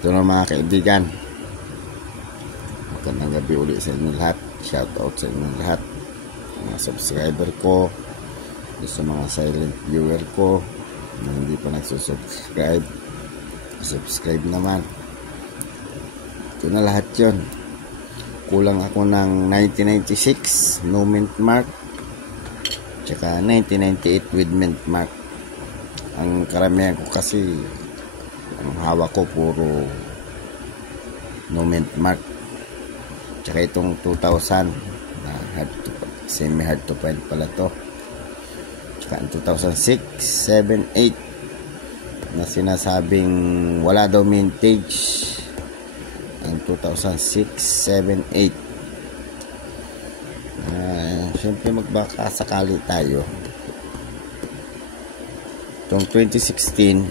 Ito na mga kaibigan, magandang gabi uli sa inyo lahat. Shout out sa inyo lahat, mga subscriber ko, sa mga silent viewer ko na hindi pa nagsusubscribe, subscribe naman. Ito na lahat yun. Kulang ako ng 1996 no mint mark, tsaka 1998 with mint mark. Ang karamihan ko kasi, ang hawak ko puro no mint mark, tsaka itong 2000 na semi hard to find pala to, tsaka ang 2006, 7, 8 na sinasabing wala daw mintage. Ang 2006, 7, 8 syempre magbaka sakali tayo. Itong 2016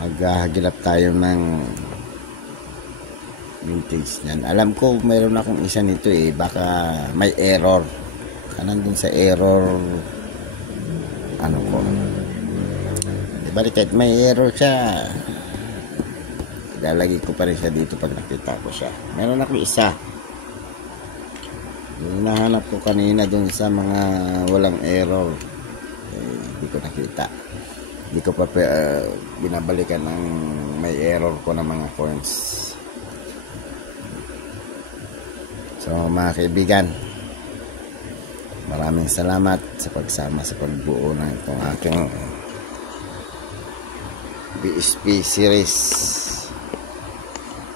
maghahagilap tayo ng vintage niyan. Alam ko mayroon akong isa nito baka may error. Nandun sa error ano ko, balik kahit may error siya, lalagay ko pa rin siya dito pag nakita ko siya. Meron ako isa, hinahanap ko kanina dun sa mga walang error, hindi ko nakita. Hindi ko pa binabalikan ang may error ko na mga coins. So mga kaibigan, maraming salamat sa pagsama sa pagbuo ng itong aking BSP series.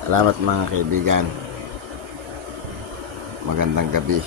Salamat mga kaibigan. Magandang gabi.